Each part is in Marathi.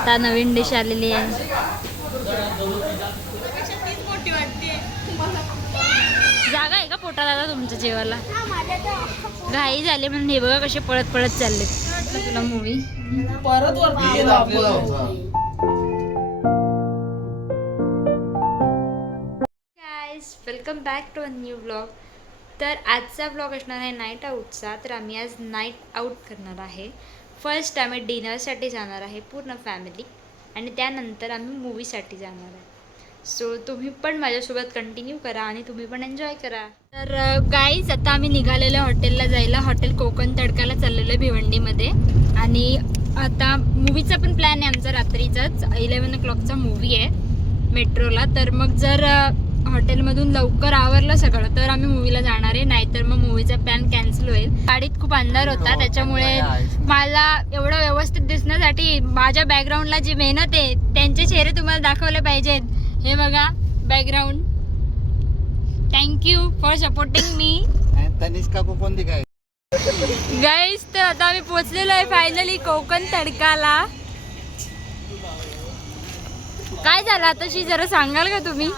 आता नवीन डिश आलेली आहे. जागा आहे का पोटात आता तुमच्या जेवायला? घाई झाली म्हणून हे बघा कसे पळत पळत चालले तुला मूवी परत welcome back to a new blog तर आजचा ब्लॉग असणार आहे नाईट आऊटचा तर आम्ही आज नाईट आऊट करणार आहे. फर्स्ट आम्ही डिनरसाठी जाणार आहे पूर्ण फॅमिली आणि त्यानंतर आम्ही मूवीसाठी जाणार आहे. सो तुम्ही पण माझ्यासोबत कंटिन्यू करा आणि तुम्ही पण एन्जॉय करा. तर गाईज आता आम्ही निघालेलं हॉटेलला जायला. हॉटेल कोकण तडकाला चाललेलं आहे भिवंडीमध्ये. आणि आता मूवीचा पण प्लॅन आहे आमचा रात्रीचाच. इलेवन ओ क्लॉकचा मूवी आहे मेट्रोला. तर मग जर हॉटेलमधून लवकर आवरलं सगळं तर आम्ही मूवीला जाणार आहे. नाहीतर मग मूवीचा प्लॅन कॅन्सल होईल. गाडीत खूप अंधार होता त्याच्यामुळे मला एवढं व्यवस्थित दिसण्यासाठी माझ्या बॅकग्राऊंडला जी मेहनत आहे त्यांचे चेहरे तुम्हाला दाखवले पाहिजेत. हे बघा background thank you for supporting मी तनिष्का को कोण दिखाय गाईज तर आता आम्ही पोहोचलेलो आहे फायनली कोकण तडकाला. काय झालं? आताशी जरा सांगाल का तुम्ही?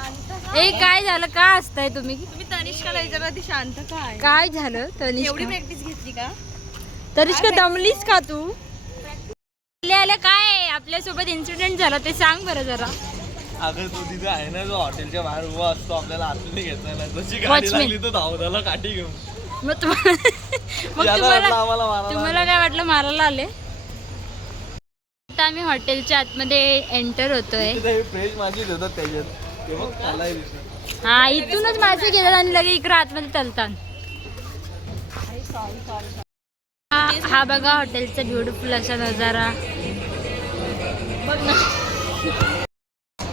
ए काय झालं? का असताय तुम्ही? तुम्ही तनिष्काला विचारा ती शांत काय काय झालं एवढी तनिष्का प्रॅक्टिस घेतली का? तनिष्का दमलीस का तू? आले आले काय आपल्यासोबत इन्सिडेंट झाला ते सांग बरं जरा. अगं तो तिथे आहे ना जो हॉटेलच्या बाहेर उभा असतो आपल्याला आतमध्ये घेतला ना जशी गाडी Watchman. लागली तो धावताला काठी घेऊन. मग तुम्हाला मग तुम्हाला वाटलं आम्हाला मारायला तुम्हाला काय वाटलं मारायला आले? आता आम्ही हॉटेलच्या आतमध्ये एंटर होतोय. तिथे फ्रेश माशी देतात त्याच्यात. हा इथूनच मासे घेतात आणि लगे इकडे आतमध्ये चालतात हा- बघा हॉटेलचा ब्युटिफुल असा नजारा.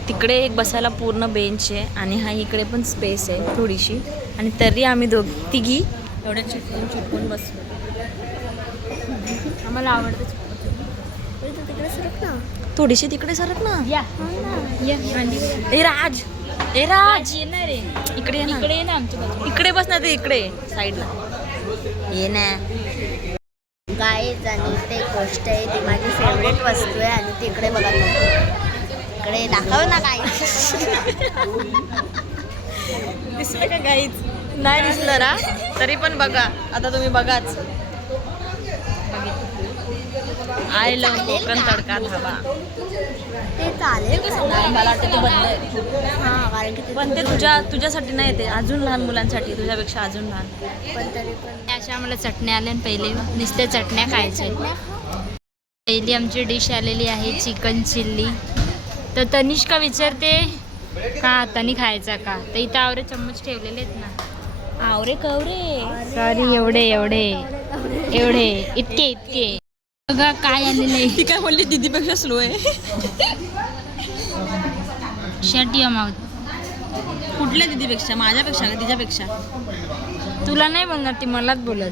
तिकडे एक बसायला पूर्ण बेंच आहे आणि हा इकडे पण स्पेस आहे थोडीशी. आणि तरी आम्ही दोघ तिघी एवढ्या चिटकून चिटकून बसलो. आम्हाला आवडतं थोडीशी तिकडे सरक ना. या. ए राज. ए राज. येणार आहे. इकडे ये ना. इकडे ये ना आमच्या बाजूला. इकडे बस ना ते इकडे साईडला. ये ना. गाईज आणि ते गोष्ट आहे ती माझी फेवरेट वस्तू आहे आणि तिकडे बघा तुम्ही. इकडे दाखव ना गाई दिसलं का काहीच नाही दिसलं ना तरी पण बघा. आता तुम्ही बघाच. आय लव कोकण तडका धाबा ते चालेल? मला वाटतं ते बंद आहे. हा कारण की ते पण ते तुझ्या तुझ्यासाठी नाही ते अजून लहान मुलांसाठी तुझ्यापेक्षा अजून लहान. पण तरी पण. अशा आम्हाला चटण्या आल्या आणि पहिले नुसत्या चटण्या खायच्या पहिली आमची डिश आलेली आहे चिकन चिल्ली. तर तनिष्का विचारते का हाताने खायचा का? तर इथं आवरे चम्मच ठेवलेले आहेत ना. आवरे कवरे. सॉरी एवढे एवढे. एवढे इतके इतके. बघा काय आलेलं आहे. ती काय बोलली दीदीपेक्षा स्लो आहे. शट या कुठल्या दीदीपेक्षा? माझ्यापेक्षा का तिच्यापेक्षा? तुला नाही बोलणार ती मलाच बोलत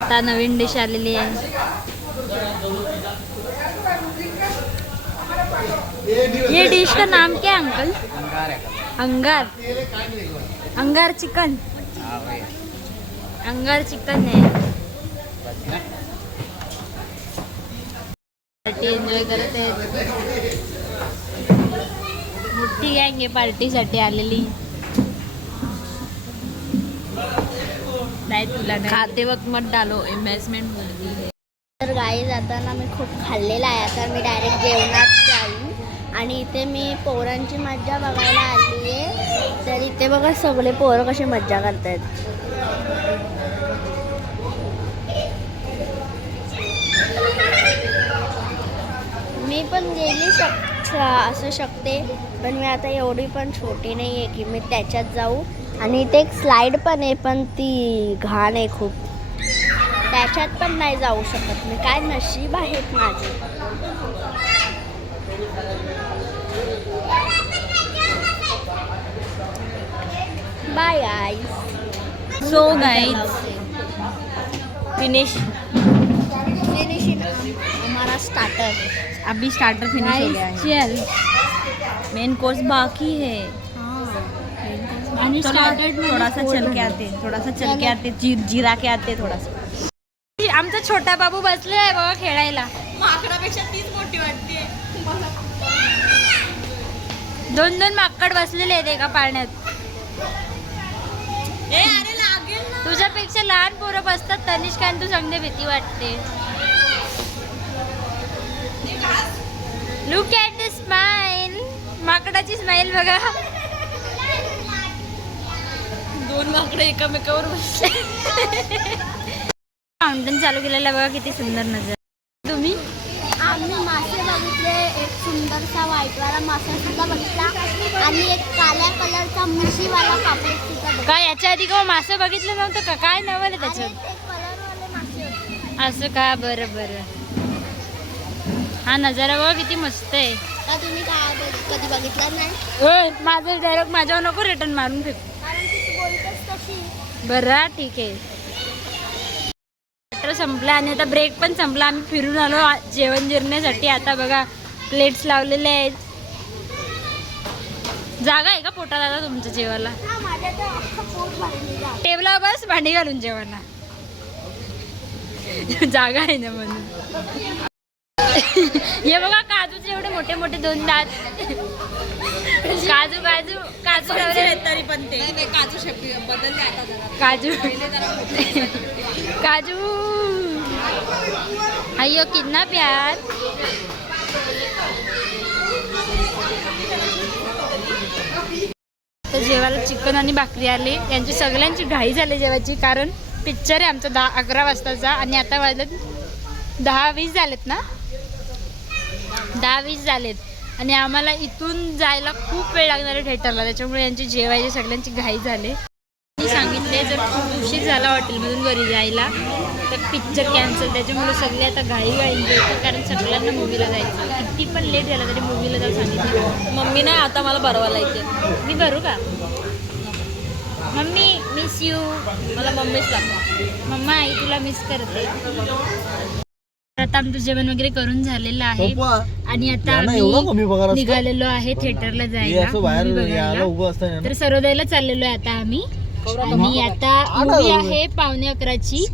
आता नवीन डिश आलेली आहे. ये डिश का नाम क्या अंकल? अंगार. अंगार चिकन. अंगार चिकन है पार्टी एन्जॉय करत आहेत मोठी गँग आहे पार्टीसाठी आलेली. नाही तुला खाते वक्त मत डालो इन्व्हेस्टमेंट तर गाई जाताना मी खूप खाल्लेला आहे. आता मी डायरेक्ट जेवणात जाईन आणि इथे मी पोरांची मज्जा बघायला आली आहे तर इथे बघा सगळे पोरं कशी मज्जा करतायत. मी पण गेली शक असू शकते पण मी आता एवढी पण छोटी नाही आहे की मी त्याच्यात जाऊ. आणि इथे एक स्लाईड पण आहे पण ती घाण आहे खूप. त्याच्यात पण नाही जाऊ शकत मी. काय नशीब आहेत माझे. Bye I so guys finish finish हमारा स्टार्टर अभी स्टार्टर फिनिश हो गया है। मेन कोर्स बाकी है। थोड़ा सा चल के आते थोडा सा चल के आते जी, के आते थोडासा आमचा छोटा बाबू बसलेला आहे बाबा खेळायला. माकडापेक्षा तीच मोठी वाटते. दोन दोन माकड बसलेले आहेत एका पाळण्यात. तुझ्यापेक्षा लहान पोरं बसतात तनिष्का आणि तू सांगणे भीती वाटते. लुक ॲट द स्माइल माकडाची स्माइल बघा. दोन माकडे एकामेकावर बसले. फाउंटन चालू केलेला बघा किती सुंदर नजर तुम्ही आम्ही मासे बघितले एक सुंदरसा व्हाईटवाला मासा सुद्धा बघितला. आणि एक काळ्या कलरचा मुशीवाला पापलेट सुद्धा बघितला. काय याच्या आधी का मासे बघितलं नव्हतं का? काय नवल आणि त्याच्यात ते कलरवाले मासे होते. असं का? बरं बरं. हा नजारा बघा किती मस्त आहे. का तुम्ही काय बघ- कधी बघितला नाही? ओय, माझं डायरेक्ट माझ्यावर नको रिटर्न मारून फेक. कारण की तू बोलतेस तशी. बरं ठीक आहे. वाटर संपला आणि आता ब्रेक पण संपला. आम्ही फिरून आलो आ- जेवण जिरण्यासाठी. आता बघा प्लेट्स लावलेले आहेत. जागा आहे का पोटात आता तुमच्या जेवायला? हा. टेबला बस भांडी घालून जेवायला. जागा आहे ना म्हणून. हे बघा काजूचे एवढे मोठे मोठे दोन दात. काजू काजू काजू लावले. तरी पण ते. काजू शेपी बदलले आता जरा. काजू. काजू. अय्यो कितना प्यार. तर जेवायला चिकन आणि भाकरी आली. यांची सगळ्यांची घाई झाली जेवायची कारण पिक्चर आहे आमचा दहा अकरा वाजताचा आणि आता वाजलेत दहा वीस झालेत ना? दहा वीस झालेत. आणि आम्हाला इथून जायला खूप वेळ लागणार आहे थिएटरला त्याच्यामुळे यांची जेवायची सगळ्यांची घाई झाली. मी सांगितले जर खूप उशीर झाला हॉटेलमधून घरी जायला तर पिक्चर कॅन्सल त्याच्यामुळे सगळे आता घाई घाई येतात कारण सगळ्यांना मूवीला जायचं. किती पण लेट झाला तरी मूवीला जाऊ सांगितलं. मम्मी नाही आता मला बरवायला येते. मी करू का? मम्मी मिस यू मला मम्मीच लागते मम्मा आई तुला मिस करते. आता आमचं जेवण वगैरे करून झालेलं आहे. आणि आता आम्ही? निघालेलो आहे थिएटरला जायला तर सर्वोदयला चाललेलो आहे आता आम्ही. आणि आता मूवी आहे पावणे अकराची.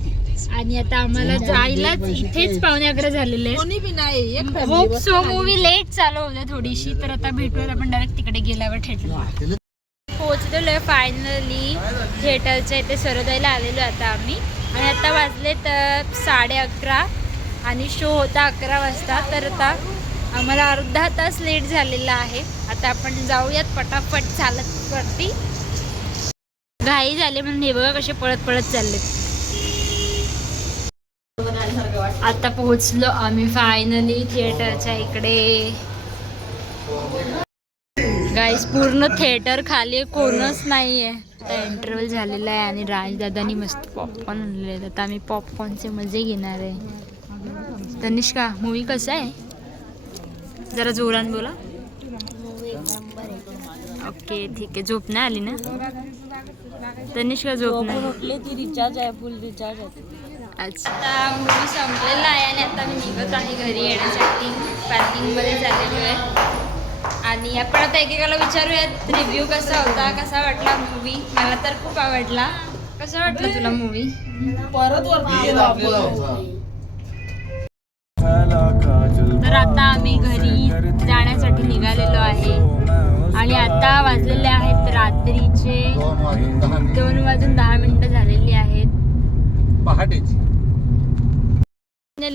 आणि आता आम्हाला जायलाच इथेच पावणे अकरा झालेले होप सो मूवी लेट चालू होते थोडीशी तर आता भेटूयात आपण डायरेक्ट तिकडे गेल्यावर थिएटरला पोहोचलेलो आहे फायनली थिएटरच्या इथे सर्वोदयला आलेलो आता आम्ही. आणि आता वाजले तर साडे अकरा आणि शो होता अकरा वाजता. तर आता आम्हाला अर्धा तास लेट झालेला आहे. आता आपण जाऊयात पटापट चालत वरती. घाई झाली म्हणून हे बघा कसे पळत पळत चाललेत. आता पोहोचलो आम्ही फायनली थिएटरच्या इकडे. गाईस पूर्ण थिएटर खाली कोणच नाही आहे आता इंटरव्हल झालेला आहे आणि राजदादानी मस्त पॉपकॉर्न आणले आहेत. आता आम्ही पॉपकॉर्नचे मजे घेणार आहे. तनिष्का मूवी कसा आहे? जरा जोरान बोला. ओके ठीक आहे. झोप नाही आली ना? तनिष्का झोप नाही. ती रिचार्ज आहे फुल रिचार्ज आहे. अच्छा आता मूवी संपलेला आहे आणि आता मी निघत आहे घरी येण्यासाठी. पार्किंगमध्ये चाललेलो आहे. आणि आपण आता एकेकाला विचारूयात रिव्ह्यू कसा होता कसा वाटला मूवी मला तर खूप आवडला. कसा वाटला तुला मूवी परत वरती तर आता आम्ही घरी जाण्यासाठी निघालेलो आहे. आणि आता वाजलेले आहेत रात्रीचे दोन वाजून दहा मिनिट. दोन वाजून दहा मिनिटं झालेली आहेत पहाटेची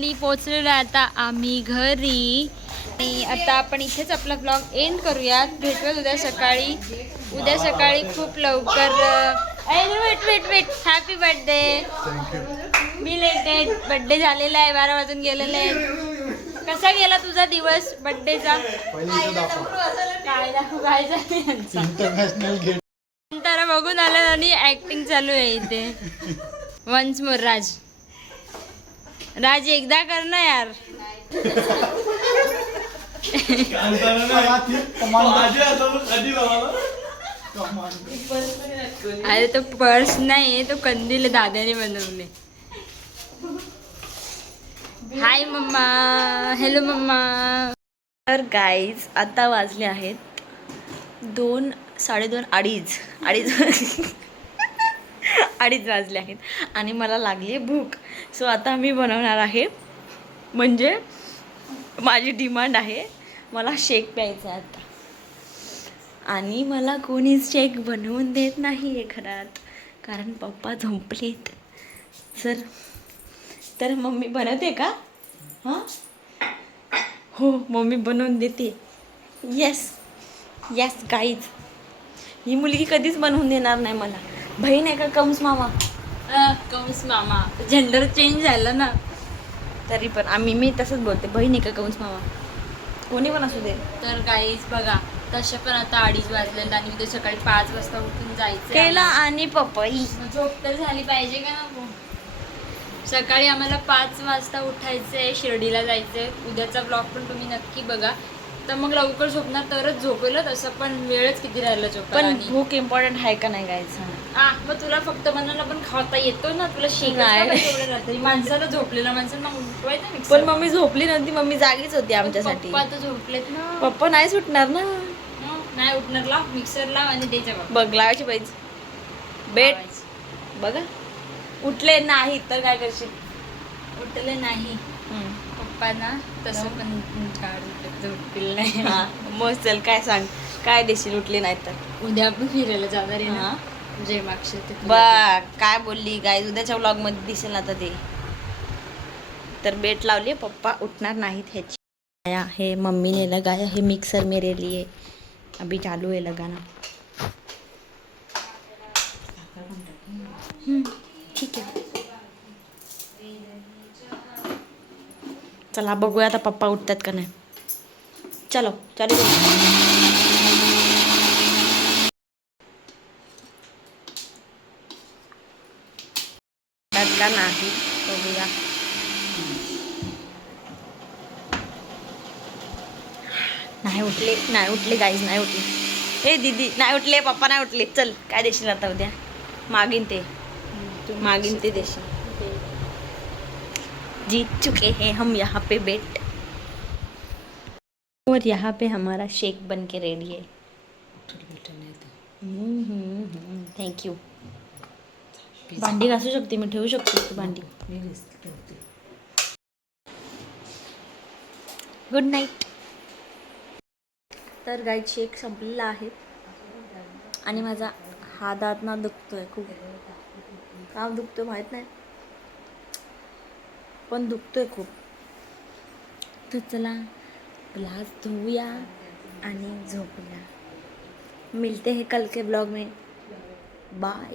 फायनली पोचलेलो आहे. आता आम्ही घरी. आणि आता आपण इथेच आपला ब्लॉग एंड करूयात. भेटूयात उद्या सकाळी. उद्या सकाळी खूप लवकर wait wait wait happy birthday मी लेटेड बर्थडे झालेला आहे. बारा वाजून गेलेले आहेत. कसा गेला तुझा दिवस बर्थडेचा काय दाखवू? झालं बघून आलं आणि ऍक्टिंग चालू आहे इथे. वन्स मोर राज राज एकदा कर ना यार. अरे तो पर्स नाही तो कंदील दादाने बनवले. Hi mamma. Hello mamma. तर गाईज आता वाजले आहेत दोन साडेदोन अडीच. अडीच अडीच वाजले आहेत. आणि मला लागली आहे भूक. सो आता मी बनवणार आहे. म्हणजे माझी डिमांड आहे मला शेक प्यायचा आहे आता. आणि मला कोणीच शेक बनवून देत नाही आहे घरात. कारण पप्पा झोपलेत. सर तर मम्मी बनवते का? हां? हो मम्मी बनवून देते. येस येस गाईज ही मुलगी कधीच बनवून देणार नाही मला. बहीण आहे का कंस मामा? कंस मामा. जेंडर चेंज झालं ना. तरी पण आम्ही मी तसंच बोलते. बहीण आहे का कंस मामा? कोणी पण असू दे. तर काहीच बघा तसे पण आता अडीच वाजले आणि उद्या सकाळी पाच वाजता उठून जायचं केला आणि पपई. झोप तर झाली पाहिजे का नको? सकाळी आम्हाला पाच वाजता उठायचंय शिर्डीला जायचंय. उद्याचा ब्लॉग पण तुम्ही नक्की बघा. तर मग लवकर झोपणार तरच झोपेल तसं पण वेळच किती राहिला पण झोपायला आणि- भूक इम्पॉर्टंट आहे का नाही गायचं आ, मग तुला फक्त मनाला पण खाता येतो ना तुला नाही. शिकायला माणसाला झोपलेला माणसाला मग उठवायचं पण. मम्मी झोपली नव्हती मम्मी जागीच होती आमच्यासाठी. झोपलेत ना. पप्पा नाही सुटणार ना. नाही उठणार लाव मिक्सर लाव आणि द्यायचा बघ लावायची पाहिजे बेट बघा. उठले नाही तर काय करशील? उठले नाही. पप्पा ना तसं पण झोपतील नाही. मग चल काय सांग. काय देशील उठले नाही तर? उद्या आपण फिरायला जाणार आहे. ना. जय मागशे काय बोलली गाय उद्याच्या व्लॉगमध्ये दिसेल आता ते. तर बेट लावली पप्पा उठणार नाहीत ह्याची. गाया हे मम्मी ने लगाया है मिक्सर मेरे लिए अभी चालू है लगाना. ठीक आहे. चला बघूया आता पप्पा उठतात का नाही. चलो चालू का नाही. बघूया. नाही उठले नाही उठले गाईज नाही उठले. ए दीदी नाही उठले पप्पा नाही उठले. चल काय देशील आता उद्या? मागीन ते. मागीन ते देशील. जीत चुके हैं हम यहाँ पे बेट और यहाँ पे हमारा शेक बन के रेडी है. थँक यू भांडी घासू शकते मी ठेवू शकते तू भांडी. गुड नाईट तर गाई शेक संपलेला आहे. आणि माझा हा दात ना दुखतोय खूप. का दुखतोय माहीत नाही. पण दुखतोय खूप. तर चला ग्लास धुवूया आणि झोपूया. मिलते हैं कल के ब्लॉग में. बाय